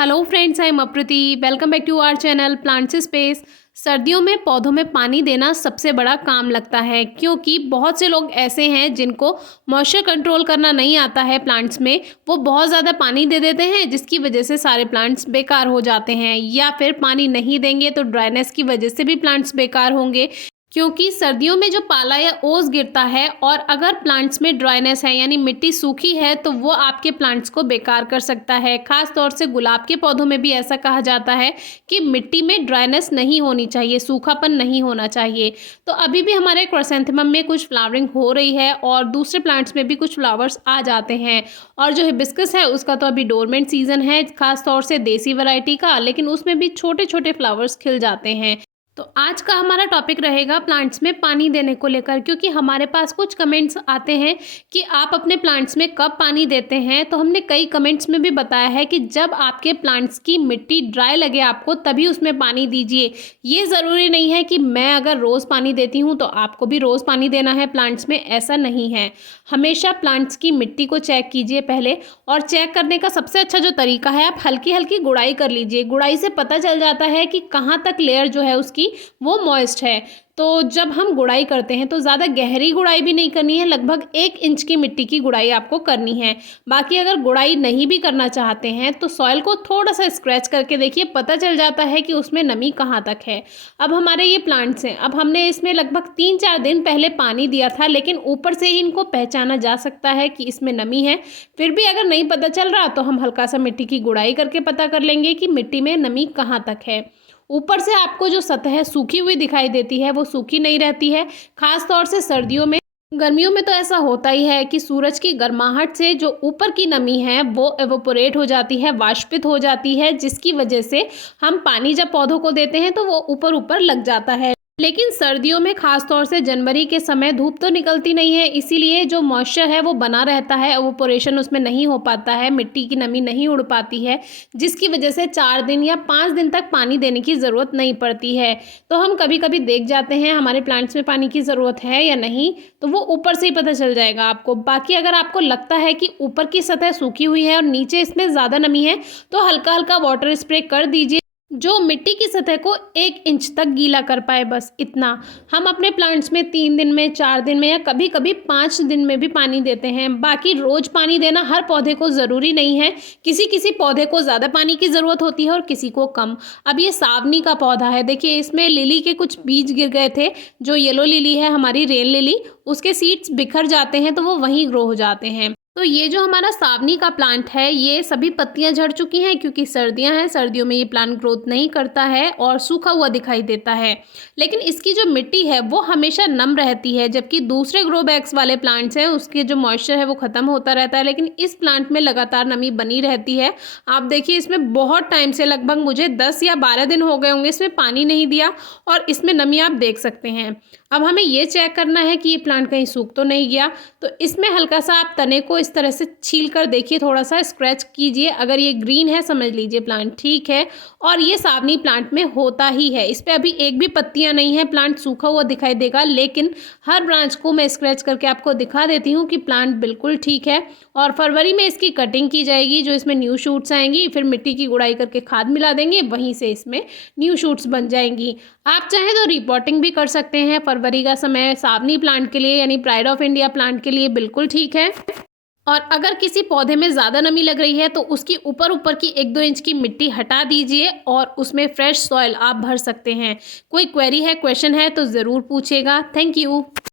Hello friends, I am Aprati. Welcome back to our channel Plants Space. सर्दियों में पौधों में पानी देना सबसे बड़ा काम लगता है, क्योंकि बहुत से लोग ऐसे हैं जिनको मॉइस्चर कंट्रोल करना नहीं आता है प्लांट्स में। वो बहुत ज़्यादा पानी दे देते हैं, जिसकी वजह से सारे प्लांट्स बेकार हो जाते हैं, या फिर पानी नहीं देंगे तो ड्राइनेस की वजह से भी प्लांट्स बेकार होंगे। क्योंकि सर्दियों में जो पाला या ओस गिरता है और अगर प्लांट्स में ड्राइनेस है यानी मिट्टी सूखी है तो वो आपके प्लांट्स को बेकार कर सकता है। खास तौर से गुलाब के पौधों में भी ऐसा कहा जाता है कि मिट्टी में ड्राइनेस नहीं होनी चाहिए, सूखापन नहीं होना चाहिए। तो अभी भी हमारे क्राइसेंथेमम में कुछ फ्लावरिंग हो रही है और दूसरे प्लांट्स में भी कुछ फ्लावर्स आ जाते हैं। और जो हिबिस्कस है उसका तो अभी डोरमेंट सीजन है, खास तौर से देसी वैरायटी का, लेकिन उसमें भी छोटे छोटे फ्लावर्स खिल जाते हैं। तो आज का हमारा टॉपिक रहेगा प्लांट्स में पानी देने को लेकर, क्योंकि हमारे पास कुछ कमेंट्स आते हैं कि आप अपने प्लांट्स में कब पानी देते हैं। तो हमने कई कमेंट्स में भी बताया है कि जब आपके प्लांट्स की मिट्टी ड्राई लगे आपको तभी उसमें पानी दीजिए। ये ज़रूरी नहीं है कि मैं अगर रोज़ पानी देती हूँ तो आपको भी रोज़ पानी देना है प्लांट्स में, ऐसा नहीं है। हमेशा प्लांट्स की मिट्टी को चेक कीजिए पहले, और चेक करने का सबसे अच्छा जो तरीका है, आप हल्की हल्की गुड़ाई कर लीजिए। गुड़ाई से पता चल जाता है कि कहाँ तक लेयर जो है उसकी वो मॉइस्ट है। तो जब हम गुड़ाई करते हैं तो ज़्यादा गहरी गुड़ाई भी नहीं करनी है, लगभग 1 इंच की मिट्टी की गुड़ाई आपको करनी है। बाकी अगर गुड़ाई नहीं भी करना चाहते हैं तो सॉइल को थोड़ा सा स्क्रैच करके देखिए, पता चल जाता है कि उसमें नमी कहाँ तक है। अब हमारे ये प्लांट्स हैं, अब हमने इसमें लगभग 3-4 दिन पहले पानी दिया था, लेकिन ऊपर से ही इनको पहचाना जा सकता है कि इसमें नमी है। फिर भी अगर नहीं पता चल रहा तो हम हल्का सा मिट्टी की गुड़ाई करके पता कर लेंगे कि मिट्टी में नमी कहाँ तक है। ऊपर से आपको जो सतह सूखी हुई दिखाई देती है वो सूखी नहीं रहती है, खास तौर से सर्दियों में। गर्मियों में तो ऐसा होता ही है कि सूरज की गर्माहट से जो ऊपर की नमी है वो एवोपोरेट हो जाती है, वाष्पित हो जाती है, जिसकी वजह से हम पानी जब पौधों को देते हैं तो वो ऊपर ऊपर लग जाता है। लेकिन सर्दियों में खास तौर से जनवरी के समय धूप तो निकलती नहीं है, इसीलिए जो मॉइस्चर है वो बना रहता है, एवोपोरेशन उसमें नहीं हो पाता है, मिट्टी की नमी नहीं उड़ पाती है, जिसकी वजह से 4 दिन या 5 दिन तक पानी देने की ज़रूरत नहीं पड़ती है। तो हम कभी कभी देख जाते हैं हमारे प्लांट्स में पानी की ज़रूरत है या नहीं, तो वो ऊपर से ही पता चल जाएगा आपको। बाकी अगर आपको लगता है कि ऊपर की सतह सूखी हुई है और नीचे इसमें ज़्यादा नमी है तो हल्का हल्का वाटर स्प्रे कर दीजिए, जो मिट्टी की सतह को 1 इंच तक गीला कर पाए, बस इतना। हम अपने प्लांट्स में 3 दिन में, 4 दिन में या कभी कभी 5 दिन में भी पानी देते हैं। बाकी रोज पानी देना हर पौधे को ज़रूरी नहीं है, किसी किसी पौधे को ज़्यादा पानी की ज़रूरत होती है और किसी को कम। अब ये सावनी का पौधा है, देखिए इसमें लिली के कुछ बीज गिर गए थे। जो येलो लिली है हमारी, रेन लिली, उसके सीड्स बिखर जाते हैं तो वो वहीं ग्रो हो जाते हैं। तो ये जो हमारा सावनी का प्लांट है, ये सभी पत्तियां झड़ चुकी हैं क्योंकि सर्दियां हैं। सर्दियों में ये प्लांट ग्रोथ नहीं करता है और सूखा हुआ दिखाई देता है। लेकिन इसकी जो मिट्टी है वो हमेशा नम रहती है, जबकि दूसरे ग्रो बैग्स वाले प्लांट्स हैं उसके जो मॉइस्चर है वो ख़त्म होता रहता है, लेकिन इस प्लांट में लगातार नमी बनी रहती है। आप देखिए इसमें बहुत टाइम से, लगभग मुझे 10 या 12 दिन हो गए होंगे इसमें पानी नहीं दिया, और इसमें नमी आप देख सकते हैं। अब हमें ये चेक करना है कि ये प्लांट कहीं सूख तो नहीं गया, तो इसमें हल्का सा आप तने को इस तरह से छील कर देखिए, थोड़ा सा स्क्रैच कीजिए। अगर ये ग्रीन है समझ लीजिए प्लांट ठीक है, और ये सावनी प्लांट में होता ही है। इस पर अभी एक भी पत्तियां नहीं है, प्लांट सूखा हुआ दिखाई देगा, लेकिन हर ब्रांच को मैं स्क्रैच करके आपको दिखा देती हूँ कि प्लांट बिल्कुल ठीक है। और फरवरी में इसकी कटिंग की जाएगी, जो इसमें न्यू शूट्स आएंगी, फिर मिट्टी की गुड़ाई करके खाद मिला देंगे, वहीं से इसमें न्यू शूट्स बन जाएंगी। आप चाहें तो रिपोर्टिंग भी कर सकते हैं। फरवरी का समय सावनी प्लांट के लिए यानी प्राइड ऑफ इंडिया प्लांट के लिए बिल्कुल ठीक है। और अगर किसी पौधे में ज़्यादा नमी लग रही है तो उसकी ऊपर ऊपर की 1-2 इंच की मिट्टी हटा दीजिए और उसमें फ्रेश सॉइल आप भर सकते हैं। कोई क्वेरी है, क्वेश्चन है तो ज़रूर पूछेगा। Thank you.